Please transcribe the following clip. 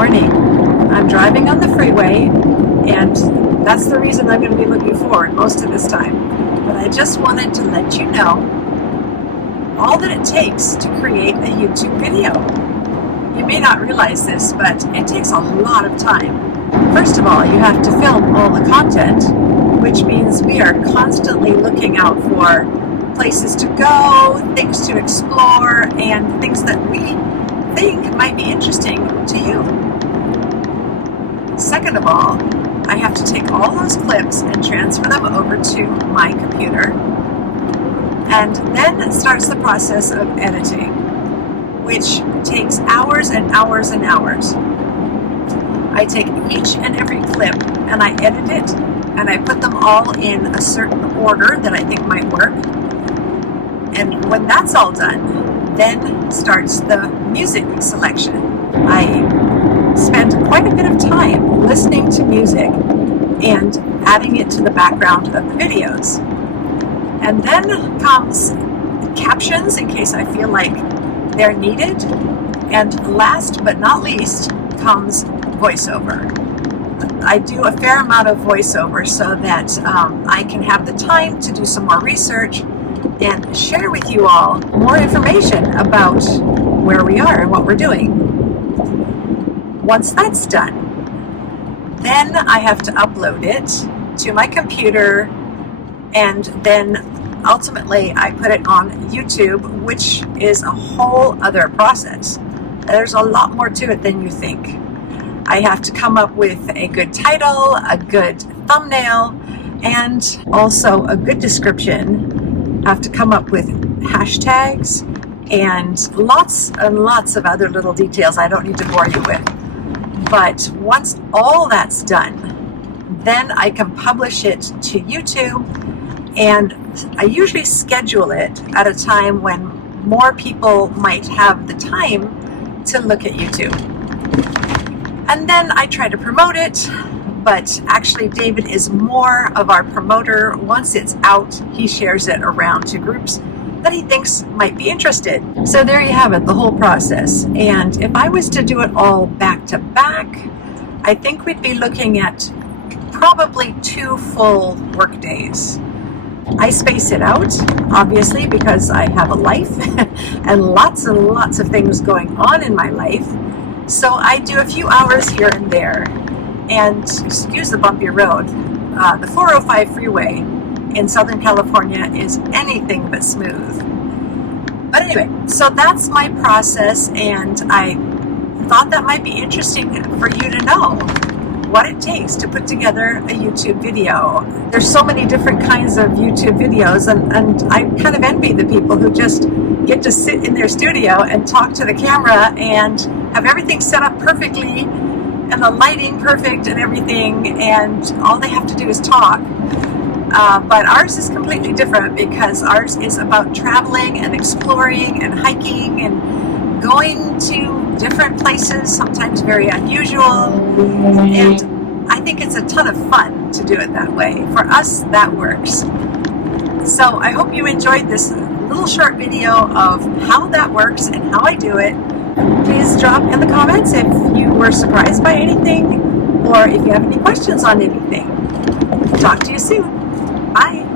morning. I'm driving on the freeway, and that's the reason I'm going to be looking forward most of this time. But I just wanted to let you know all that it takes to create a YouTube video. You may not realize this, but it takes a lot of time. First of all, you have to film all the content, which means we are constantly looking out for places to go, things to explore, and things that we think might be interesting to you. Second of all, I have to take all those clips and transfer them over to my computer, and then starts the process of editing, which takes hours and hours and hours. I take each and every clip and I edit it, and I put them all in a certain order that I think might work. And when that's all done, then starts the music selection. I spend quite a bit of time listening to music and adding it to the background of the videos. And then comes captions in case I feel like they're needed. And last but not least comes voiceover. I do a fair amount of voiceover so that I can have the time to do some more research and share with you all more information about where we are and what we're doing. Once that's done, then I have to upload it to my computer, and then ultimately I put it on YouTube, which is a whole other process. There's a lot more to it than you think. I have to come up with a good title, a good thumbnail, and also a good description. I have to come up with hashtags and lots of other little details I don't need to bore you with. But once all that's done, then I can publish it to YouTube, and I usually schedule it at a time when more people might have the time to look at YouTube. And then I try to promote it, but actually David is more of our promoter. Once it's out, he shares it around to groups that he thinks might be interested. So there you have it, the whole process. And if I was to do it all back to back, I think we'd be looking at probably 2 full work days. I space it out, obviously, because I have a life and lots of things going on in my life. So I do a few hours here and there, and excuse the bumpy road. The 405 freeway in Southern California is anything but smooth. But anyway, so that's my process, and I thought that might be interesting for you to know what it takes to put together a YouTube video. There's so many different kinds of YouTube videos, and I kind of envy the people who just get to sit in their studio and talk to the camera and have everything set up perfectly and the lighting perfect and everything, and all they have to do is talk. But ours is completely different, because ours is about traveling and exploring and hiking and going to different places, sometimes very unusual, and I think it's a ton of fun to do it that way. For us, that works. So I hope you enjoyed this little short video of how that works and how I do it. Please drop in the comments if you were surprised by anything, or if you have any questions on anything. Talk to you soon. Bye.